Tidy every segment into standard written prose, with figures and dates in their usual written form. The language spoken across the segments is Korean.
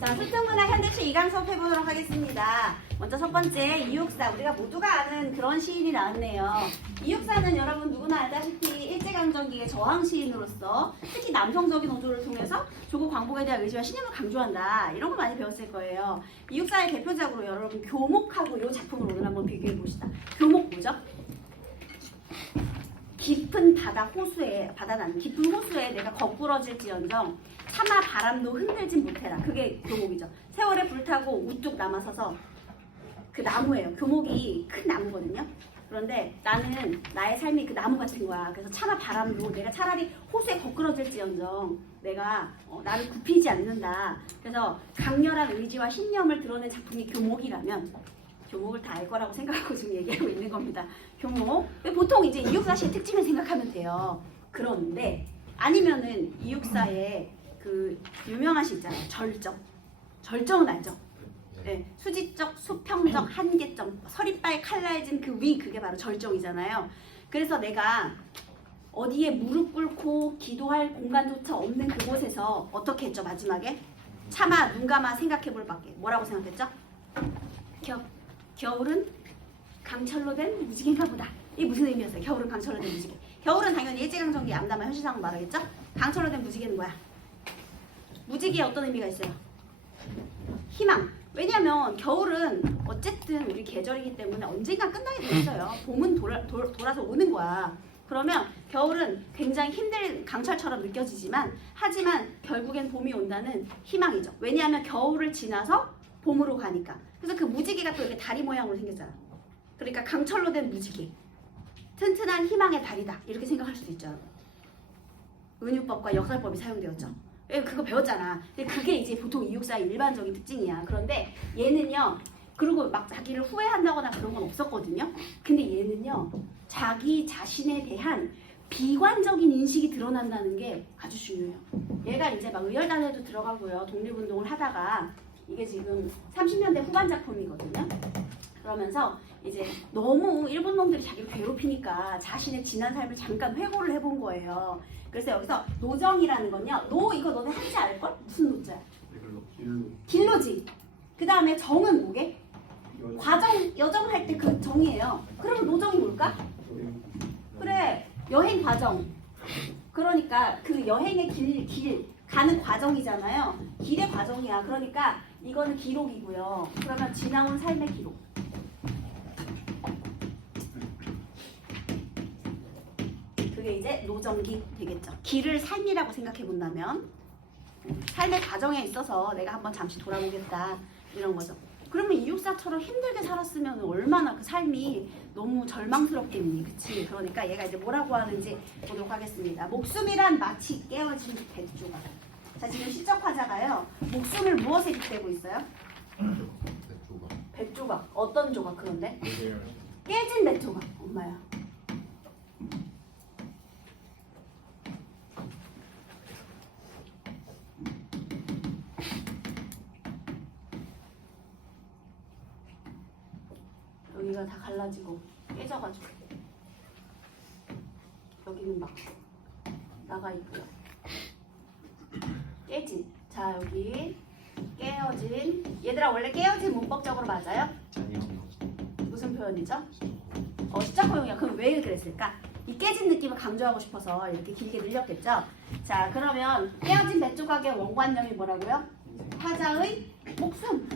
자, 수평문학 현대시 2강 수업 해보도록 하겠습니다. 먼저 첫 번째, 이육사. 우리가 모두가 아는 그런 시인이 나왔네요. 이육사는 여러분 누구나 알다시피 일제강점기의 저항 시인으로서 특히 남성적인 어조를 통해서 조국 광복에 대한 의지와 신념을 강조한다. 이런 거 많이 배웠을 거예요. 이육사의 대표작으로 여러분 교목하고 이 작품을 오늘 한번 비교해 봅시다. 교목 뭐죠? 깊은 바다 호수에, 바다는 아니고 깊은 호수에 내가 거꾸러질지언정 차마 바람도 흔들진 못해라. 그게 교목이죠. 세월에 불타고 우뚝 남아서서 그 나무예요. 교목이 큰 나무거든요. 그런데 나는 나의 삶이 그 나무 같은 거야. 그래서 차마 바람도 내가 차라리 호수에 거꾸러질지언정 내가 나를 굽히지 않는다. 그래서 강렬한 의지와 신념을 드러낸 작품이 교목이라면 교목을 다 알 거라고 생각하고 지금 얘기하고 있는 겁니다. 교목. 보통 이제 이육사시의 특징을 생각하면 돼요. 그런데 아니면은 이육사의 그 유명한 시 있잖아요. 절정. 절정은 알죠? 네. 수지적, 수평적, 한계점, 서리빨 칼날진 그 위, 그게 바로 절정이잖아요. 그래서 내가 어디에 무릎 꿇고 기도할 공간조차 없는 그곳에서 어떻게 했죠? 마지막에 차마 눈 감아 생각해 볼 밖에. 뭐라고 생각했죠? 겨울은 강철로 된 무지개인가 보다. 이게 무슨 의미였어요? 겨울은 강철로 된 무지개. 겨울은 당연히 일제강점기 암담한 현실상을 말하겠죠? 강철로 된 무지개는 뭐야? 무지개에 어떤 의미가 있어요? 희망. 왜냐면 겨울은 어쨌든 우리 계절이기 때문에 언젠가 끝나게 돼 있어요. 봄은 돌아서 오는 거야. 그러면 겨울은 굉장히 힘든 강철처럼 느껴지지만 하지만 결국엔 봄이 온다는 희망이죠. 왜냐하면 겨울을 지나서 봄으로 가니까. 그래서 그 무지개가 또 이렇게 다리 모양으로 생겼잖아. 그러니까 강철로 된 무지개. 튼튼한 희망의 다리다. 이렇게 생각할 수도 있죠. 은유법과 역설법이 사용되었죠. 그거 배웠잖아. 근데 그게 이제 보통 이육사의 일반적인 특징이야. 그런데 얘는요. 그리고 막 자기를 후회한다거나 그런 건 없었거든요. 근데 얘는요. 자기 자신에 대한 비관적인 인식이 드러난다는 게 아주 중요해요. 얘가 이제 막 의열단에도 들어가고요. 독립운동을 하다가 이게 지금 30년대 후반 작품이거든요. 그러면서 이제 너무 일본 놈들이 자기를 괴롭히니까 자신의 지난 삶을 잠깐 회고를 해본 거예요. 그래서 여기서 노정이라는 건요. 이거 너네 한지 알걸? 무슨 노자야? 길로지. 그 다음에 정은 뭐게? 여정할 때 그 정이에요. 그러면 노정이 뭘까? 그래, 여행 과정. 그러니까 그 여행의 길 가는 과정이잖아요. 길의 과정이야. 그러니까 이거는 기록이고요. 그러면 지나온 삶의 기록. 그게 이제 노정기 되겠죠. 길을 삶이라고 생각해 본다면 삶의 과정에 있어서 내가 한번 잠시 돌아보겠다 이런 거죠. 그러면 이육사처럼 힘들게 살았으면 얼마나 그 삶이 너무 절망스럽겠니, 그치? 그러니까 얘가 이제 뭐라고 하는지 보도록 하겠습니다. 목숨이란 마치 깨어진 뱃조각. 자, 지금 시적 화자가요. 목숨을 무엇에 빗대고 있어요? 뱃조각. 어떤 조각 그런데? 깨진 뱃조각. 엄마야. 여기가 다 갈라지고 깨져가지고 여기는 막 나가 있고요. 깨진. 자, 여기 깨어진. 얘들아 원래 깨어진 문법적으로 맞아요? 아니요. 무슨 표현이죠? 시적 허용이야. 그럼 왜 그랬을까? 이 깨진 느낌을 강조하고 싶어서 이렇게 길게 늘렸겠죠? 자, 그러면 깨어진 뱃조각의 원관념이 뭐라고요? 화자의 목숨.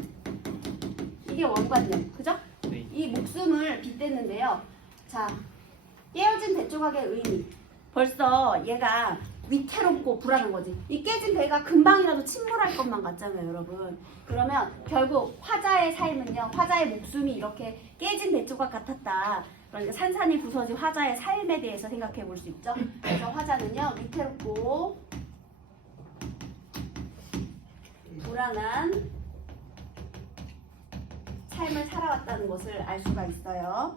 이게 원관념. 그죠? 네. 이 목숨을 빗댔는데요. 자, 깨어진 뱃조각의 의미. 벌써 얘가 위태롭고 불안한 거지. 이 깨진 배가 금방이라도 침몰할 것만 같잖아요, 여러분. 그러면 결국 화자의 삶은요, 화자의 목숨이 이렇게 깨진 뱃조각 같았다. 그러니까 산산이 부서진 화자의 삶에 대해서 생각해 볼 수 있죠. 그래서 화자는요, 위태롭고 불안한 삶을 살아왔다는 것을 알 수가 있어요.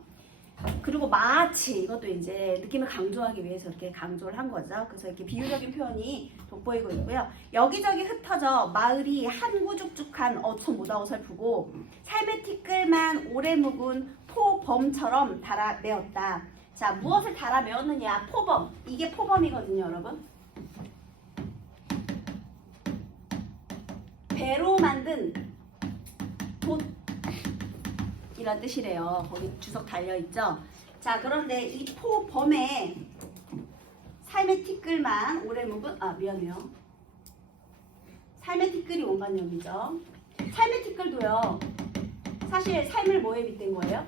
그리고 마치 이것도 이제 느낌을 강조하기 위해서 이렇게 강조를 한 거죠. 그래서 이렇게 비유적인 표현이 돋보이고 있고요. 여기저기 흩어져 마을이 한 구죽죽한 어촌 못하고 설프고 삶의 티끌만 오래 묵은 포범처럼 달아매었다. 자, 무엇을 달아매었느냐? 포범. 이게 포범이거든요, 여러분. 배로 만든 돛 이란 뜻이래요. 거기 주석 달려있죠. 자, 그런데 이 포범에 삶의 티끌만 오래 묵은, 미안해요. 삶의 티끌이 원반역이죠. 삶의 티끌도요. 사실 삶을 뭐에 빗댄 거예요?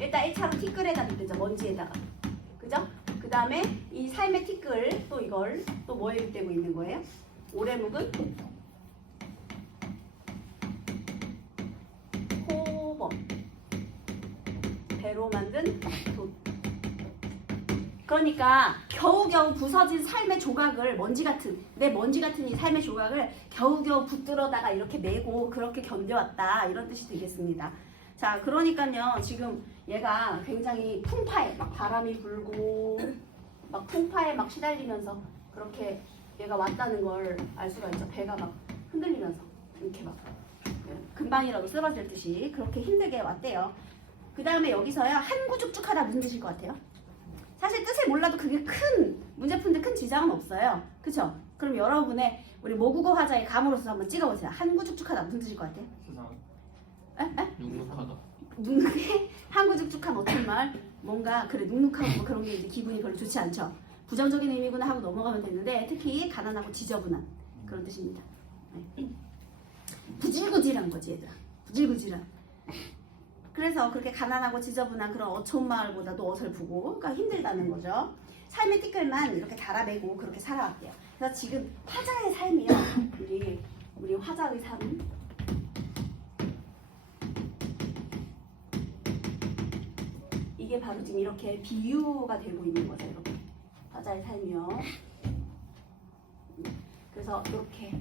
일단 1차로 티끌에다 빗대죠. 먼지에다가. 그죠? 그 다음에 이 삶의 티끌 또 이걸 또 뭐에 빗대고 있는 거예요? 오래 묵은 포범. 배로 만든 돛. 그러니까 겨우겨우 부서진 삶의 조각을 내 먼지 같은 이 삶의 조각을 겨우겨우 붙들어다가 이렇게 메고 그렇게 견뎌왔다 이런 뜻이 되겠습니다. 자, 그러니까요 지금 얘가 굉장히 풍파에 막 바람이 불고 막 풍파에 막 시달리면서 그렇게 얘가 왔다는 걸 알 수가 있죠. 배가 막 흔들리면서 이렇게 막 금방이라도 쓰러질 듯이 그렇게 힘들게 왔대요. 그 다음에 여기서요 한 구죽죽하다 무슨 뜻일 것 같아요? 사실 뜻을 몰라도 그게 큰 문제 푸는데 큰 지장은 없어요. 그쵸? 그럼 여러분의 우리 모국어 화자의 감으로서 한번 찍어보세요. 한 구죽죽하다 무슨 뜻일 것 같아요? 세상 에? 눅눅하다. 눅눅해? 한 구죽죽한 어떤 말? 뭔가 그래 눅눅하고 뭐 그런 게 이제 기분이 별로 좋지 않죠. 부정적인 의미구나 하고 넘어가면 되는데 특히 가난하고 지저분한 그런 뜻입니다. 네. 부질구질한 거지 얘들아. 부질구질한. 그래서 그렇게 가난하고 지저분한 그런 어촌 마을보다도 어설프고 그러니까 힘들다는 거죠. 삶의 티끌만 이렇게 달아매고 그렇게 살아왔대요. 그래서 지금 화자의 삶이요. 우리 화자의 삶. 이게 바로 지금 이렇게 비유가 되고 있는 거죠. 이렇게 화자의 삶이요. 그래서 이렇게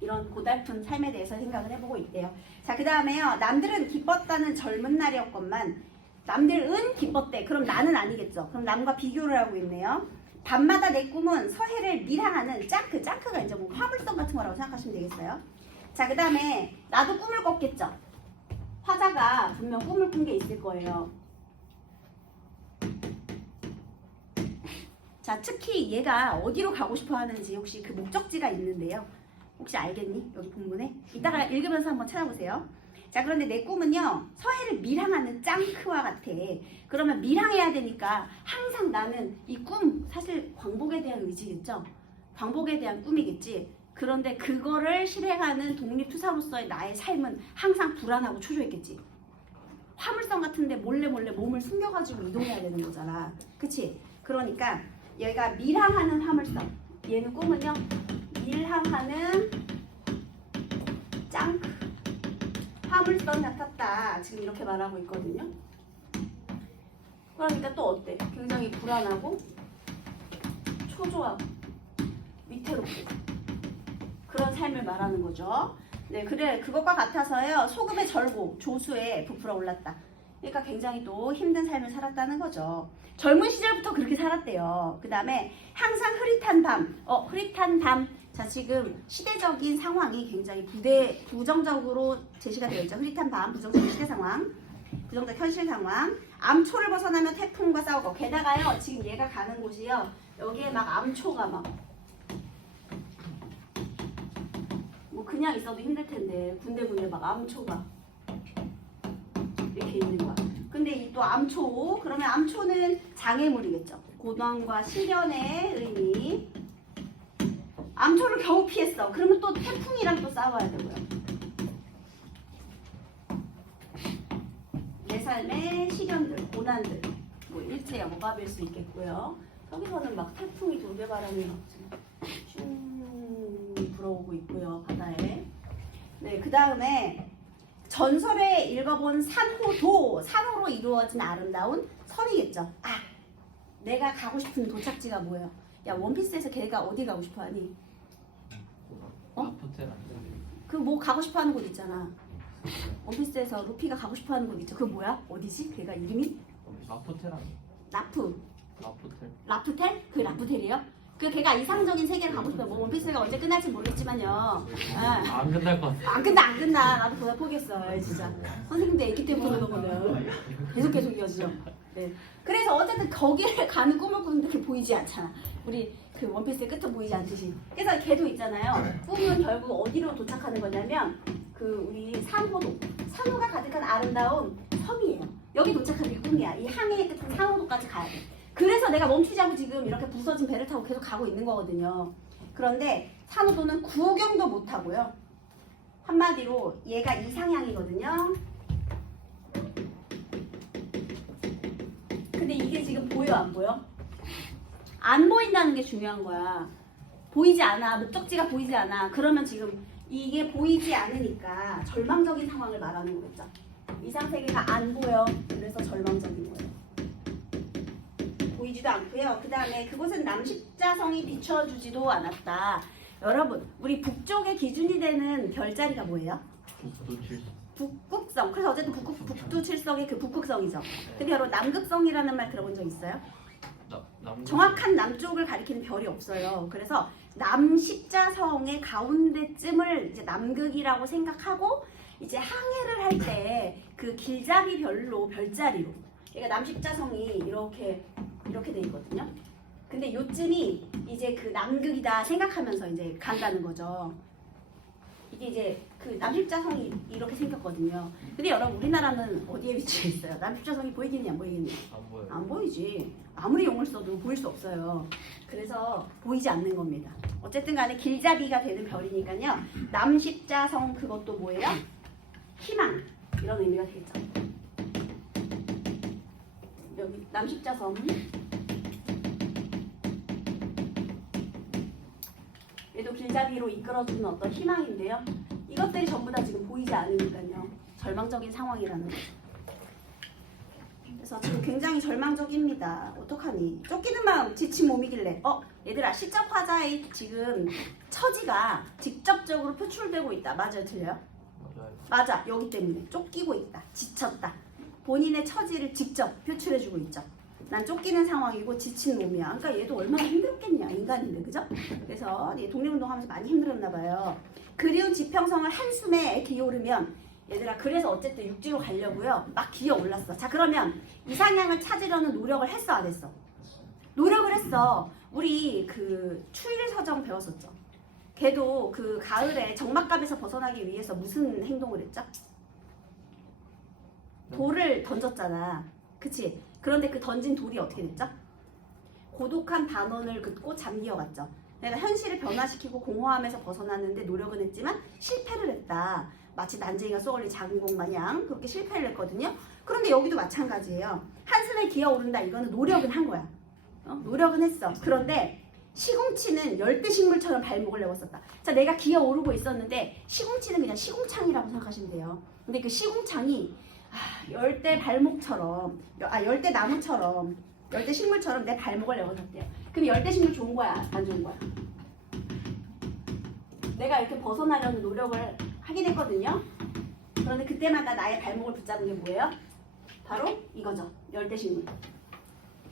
이런 고달픈 삶에 대해서 생각을 해보고 있대요. 자, 그 다음에요. 남들은 기뻤다는 젊은 날이었건만 남들은 기뻤대. 그럼 나는 아니겠죠. 그럼 남과 비교를 하고 있네요. 밤마다 내 꿈은 서해를 밀항하는 짱크. 짱크가 이제 뭐 화물선 같은 거라고 생각하시면 되겠어요. 자, 그 다음에 나도 꿈을 꿨겠죠. 화자가 분명 꿈을 꾼 게 있을 거예요. 자, 특히 얘가 어디로 가고 싶어 하는지 혹시 그 목적지가 있는데요. 혹시 알겠니? 여기 본문에 이따가 읽으면서 한번 찾아보세요. 자, 그런데 내 꿈은요 서해를 밀항하는 짱크와 같아. 그러면 밀항해야 되니까 항상 나는 이 꿈 사실 광복에 대한 의지겠죠. 광복에 대한 꿈이겠지. 그런데 그거를 실행하는 독립투사로서의 나의 삶은 항상 불안하고 초조했겠지. 화물선 같은데 몰래 몸을 숨겨가지고 이동해야 되는 거잖아. 그치? 그러니까 얘가 밀항하는 화물선. 얘는 꿈은요 밀항하는 짱크 화물선 같았다. 지금 이렇게 말하고 있거든요. 그러니까 또 어때? 굉장히 불안하고 초조하고 위태롭고 그런 삶을 말하는 거죠. 네, 그래 그것과 같아서요 소금의 절고 조수에 부풀어 올랐다. 그러니까 굉장히 또 힘든 삶을 살았다는 거죠. 젊은 시절부터 그렇게 살았대요. 그 다음에 항상 흐릿한 밤. 흐릿한 밤. 자, 지금 시대적인 상황이 굉장히 부정적으로 제시가 되어 있죠. 흐릿한 밤, 부정적인 시대 상황, 부정적 현실 상황. 암초를 벗어나면 태풍과 싸우고. 게다가요, 지금 얘가 가는 곳이요. 여기에 막 암초가 막. 뭐 그냥 있어도 힘들 텐데 군데군데 막 암초가 이렇게 있는 거야. 근데 이 또 암초, 그러면 암초는 장애물이겠죠. 고난과 시련의 의미. 암초를 겨우 피했어. 그러면 또 태풍이랑 또 싸워야 되고요. 내 삶의 시련들, 고난들, 뭐 일체 억압일 수 있겠고요. 여기서는 막 태풍이 돌배바람이 막 쭉 불어오고 있고요. 바다에. 네, 그 다음에 전설에 읽어본 산호로 이루어진 아름다운 섬이겠죠. 내가 가고 싶은 도착지가 뭐예요? 야, 원피스에서 걔가 어디 가고 싶어 하니? 호텔 아니야? 그 뭐 가고 싶어 하는 곳 있잖아. 원피스에서 루피가 가고 싶어 하는 곳 있죠. 그거 뭐야? 어디지? 걔가 이름이? 라포텔 아니야? 라프. 라포텔? 라프텔? 그게 라프텔이에요? 그 걔가 이상적인 세계를 가고 싶어요. 뭐 원피스가 언제 끝날지 모르겠지만요. 안 끝날 것 같아. 안 끝나. 나도 보다 포기했어. 진짜. 선생님도 애기 때문에 그러는 거면 계속 이어지죠. 네. 그래서 어쨌든 거기를 가는 꿈을 꾸는데 그게 보이지 않잖아. 우리 그 원피스의 끝은 보이지 않듯이. 그래서 걔도 있잖아요. 꿈은 결국 어디로 도착하는 거냐면 그 우리 산호도. 산호가 가득한 아름다운 섬이에요. 여기 도착하는 게 꿈이야. 이 항해의 끝은 산호도까지 가야 돼. 그래서 내가 멈추지 않고 지금 이렇게 부서진 배를 타고 계속 가고 있는 거거든요. 그런데 산호도는 구경도 못 하고요. 한마디로 얘가 이상향이거든요. 근데 이게 지금 보여 안 보여? 안 보인다는 게 중요한 거야. 보이지 않아. 목적지가 보이지 않아. 그러면 지금 이게 보이지 않으니까 절망적인 상황을 말하는 거겠죠. 이상세계가 안 보여. 그래서 절망적인 거예요. 보이지도 않고요. 그 다음에 그곳은 남십자성이 비춰주지도 않았다. 여러분, 우리 북쪽의 기준이 되는 별자리가 뭐예요? 북극성. 그래서 어쨌든 북두칠성이 그 북극성이죠. 근데 여러분 남극성이라는 말 들어본 적 있어요? 정확한 남쪽을 가리키는 별이 없어요. 그래서 남십자성의 가운데쯤을 이제 남극이라고 생각하고 이제 항해를 할 때 그 길잡이 별로 별자리로 그러니까 남십자성이 이렇게 돼 있거든요. 근데 요쯤이 이제 그 남극이다 생각하면서 이제 간다는 거죠. 이게 이제 그 남십자성이 이렇게 생겼거든요. 근데 여러분 우리나라는 어디에 위치해 있어요? 남십자성이 보이겠니 안 보이겠니? 안 보여요. 안 보이지. 아무리 용을 써도 보일 수 없어요. 그래서 보이지 않는 겁니다. 어쨌든 간에 길잡이가 되는 별이니까요. 남십자성 그것도 뭐예요? 희망 이런 의미가 되겠죠. 여기 남십자성 얘도 길잡이로 이끌어주는 어떤 희망인데요. 이것들이 전부 다 지금 보이지 않으니까요. 절망적인 상황이라는 거죠. 그래서 지금 굉장히 절망적입니다. 어떡하니? 쫓기는 마음, 지친 몸이길래 얘들아 시적 화자의 지금 처지가 직접적으로 표출되고 있다. 맞아요? 틀려요? 맞아. 여기 때문에 쫓기고 있다. 지쳤다. 본인의 처지를 직접 표출해주고 있죠. 난 쫓기는 상황이고 지친 몸이야. 그러니까 얘도 얼마나 힘들었겠냐. 인간인데. 그죠? 그래서 얘 독립운동하면서 많이 힘들었나 봐요. 그리운 지평성을 한숨에 기어오르면 얘들아 그래서 어쨌든 육지로 가려고요. 막 기어올랐어. 자 그러면 이상향을 찾으려는 노력을 했어 안 했어? 노력을 했어. 우리 그 추일서정 배웠었죠. 걔도 그 가을에 적막갑에서 벗어나기 위해서 무슨 행동을 했죠? 돌을 던졌잖아. 그치? 그런데 그 던진 돌이 어떻게 됐죠? 고독한 반원을 긋고 잠기어갔죠. 내가 현실을 변화시키고 공허함에서 벗어났는데 노력은 했지만 실패를 했다. 마치 난쟁이가 쏘아올린 작은 공 마냥 그렇게 실패를 했거든요. 그런데 여기도 마찬가지예요. 한숨에 기어오른다. 이거는 노력은 한 거야. 노력은 했어. 그런데 시궁치는 열대식물처럼 발목을 내웠었다. 자, 내가 기어오르고 있었는데 시궁치는 그냥 시궁창이라고 생각하시면 돼요. 근데 그 시궁창이 열대 발목처럼, 열대 나무처럼, 열대 식물처럼 내 발목을 내어줬대요. 그럼 열대 식물 좋은 거야, 안 좋은 거야? 내가 이렇게 벗어나려는 노력을 하긴 했거든요. 그런데 그때마다 나의 발목을 붙잡은 게 뭐예요? 바로 이거죠. 열대 식물.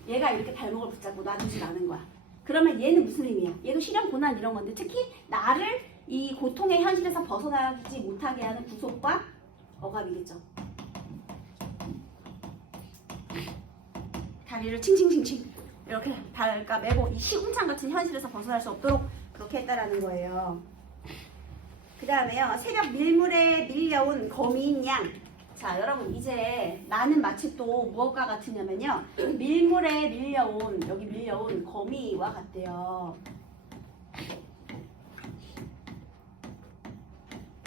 얘가 이렇게 발목을 붙잡고 놔주지 않은 거야. 그러면 얘는 무슨 의미야? 얘도 실현, 고난 이런 건데 특히 나를 이 고통의 현실에서 벗어나지 못하게 하는 구속과 억압이겠죠. 다리를 칭칭칭칭 이렇게 발가 매고 이 시궁창 같은 현실에서 벗어날 수 없도록 그렇게 했다라는 거예요. 그 다음에요. 새벽 밀물에 밀려온 거미인 양. 자 여러분 이제 나는 마치 또 무엇과 같으냐면요. 밀물에 밀려온 여기 밀려온 거미와 같대요.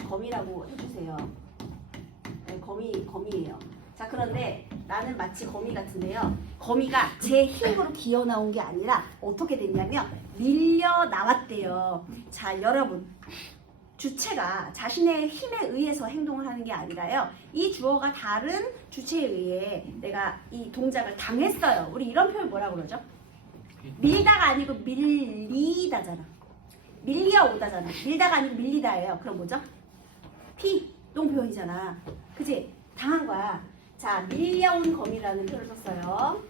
거미라고 해주세요. 네, 거미예요. 자 그런데 나는 마치 거미 같은데요. 거미가 제 힘으로 기어 나온 게 아니라 어떻게 됐냐면 밀려 나왔대요. 자 여러분 주체가 자신의 힘에 의해서 행동을 하는 게 아니라요. 이 주어가 다른 주체에 의해 내가 이 동작을 당했어요. 우리 이런 표현 뭐라고 그러죠? 밀다가 아니고 밀리다잖아. 밀려오다잖아. 밀다가 아니고 밀리다예요. 그럼 뭐죠? 피동 표현이잖아. 그치? 당한 거야. 자, 밀려온 거미라는 표현을 썼어요.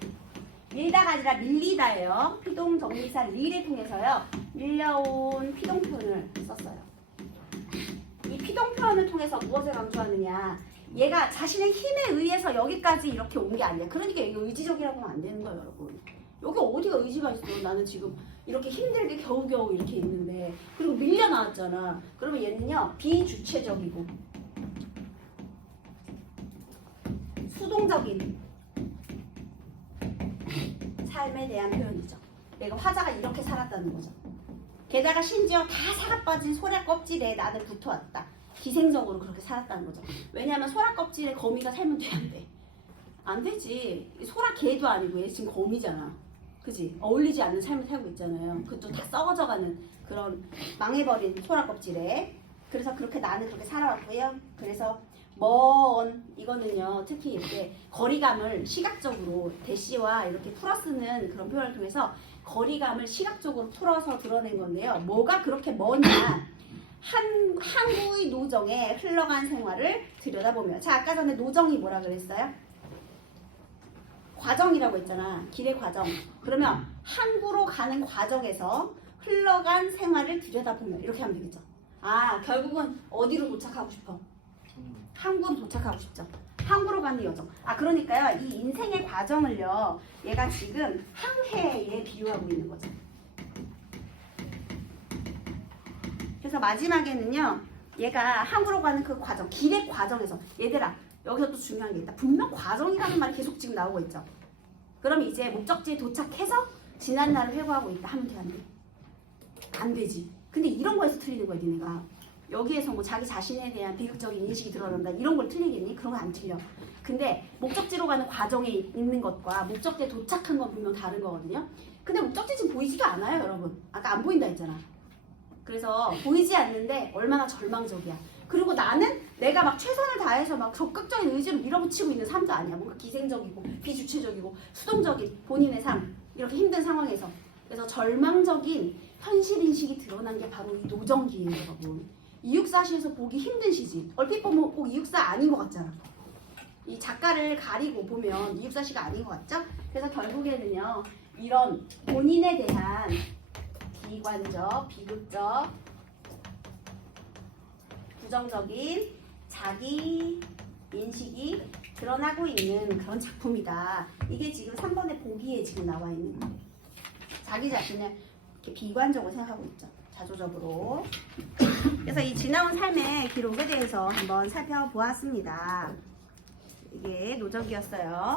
밀다가 아니라 밀리다예요. 피동정리사 릴을 통해서요. 밀려온 피동표현을 썼어요. 이 피동표현을 통해서 무엇을 강조하느냐. 얘가 자신의 힘에 의해서 여기까지 이렇게 온 게 아니야. 그러니까 이게 의지적이라고 하면 안 되는 거예요, 여러분. 여기 어디가 의지가 있어? 나는 지금 이렇게 힘들게 겨우겨우 이렇게 있는데. 그리고 밀려 나왔잖아. 그러면 얘는요, 비주체적이고 수동적인 삶에 대한 표현이죠. 내가 화자가 이렇게 살았다는 거죠. 게다가 심지어 다 살아 빠진 소라 껍질에 나는 붙어왔다. 기생적으로 그렇게 살았다는 거죠. 왜냐하면 소라 껍질에 거미가 살면 돼, 안 돼? 안 되지. 소라 개도 아니고 얘 지금 거미잖아. 그지? 어울리지 않는 삶을 살고 있잖아요. 그것도 다 썩어져가는 그런 망해버린 소라 껍질에. 그래서 그렇게 나는 그렇게 살아왔고요. 그래서 이거는요, 특히 이렇게 거리감을 시각적으로 대시와 이렇게 풀어쓰는 그런 표현을 통해서 거리감을 시각적으로 풀어서 드러낸 건데요. 뭐가 그렇게 머냐? 항구의 노정에 흘러간 생활을 들여다보며. 자, 아까 전에 노정이 뭐라 그랬어요? 과정이라고 했잖아. 길의 과정. 그러면 항구로 가는 과정에서 흘러간 생활을 들여다보며 이렇게 하면 되겠죠. 아, 결국은 어디로 도착하고 싶어? 항구로 도착하고 싶죠. 항구로 가는 여정. 아, 그러니까요, 이 인생의 과정을요, 얘가 지금 항해에 비유하고 있는 거죠. 그래서 마지막에는요, 얘가 항구로 가는 그 과정, 길의 과정에서, 얘들아, 여기서 또 중요한 게 있다. 분명 과정이라는 말이 계속 지금 나오고 있죠. 그럼 이제 목적지에 도착해서 지난 날을 회고하고 있다 하면 돼, 안 돼? 안 되지. 근데 이런 거에서 틀리는 거야, 니네가. 여기에서 뭐 자기 자신에 대한 비극적인 인식이 드러난다, 이런 걸 틀리겠니? 그런 거 안 틀려. 근데 목적지로 가는 과정에 있는 것과 목적지에 도착한 건 분명 다른 거거든요. 근데 목적지 지금 보이지도 않아요, 여러분. 아까 안 보인다 했잖아. 그래서 보이지 않는데 얼마나 절망적이야. 그리고 나는 내가 막 최선을 다해서 막 적극적인 의지로 밀어붙이고 있는 삶도 아니야. 뭔가 기생적이고 비주체적이고 수동적인 본인의 삶, 이렇게 힘든 상황에서. 그래서 절망적인 현실인식이 드러난 게 바로 이 노정기예요, 여러분. 이육사시에서 보기 힘든 시지. 얼핏 보면 꼭 이육사 아닌 것 같잖아. 이 작가를 가리고 보면 이육사시가 아닌 것 같죠? 그래서 결국에는요, 이런 본인에 대한 비관적, 비극적, 부정적인 자기 인식이 드러나고 있는 그런 작품이다. 이게 지금 3번의 보기에 지금 나와 있는 거예요. 자기 자신을 이렇게 비관적으로 생각하고 있죠. 자조적으로. 그래서 이 지나온 삶의 기록에 대해서 한번 살펴보았습니다. 이게 노적이었어요.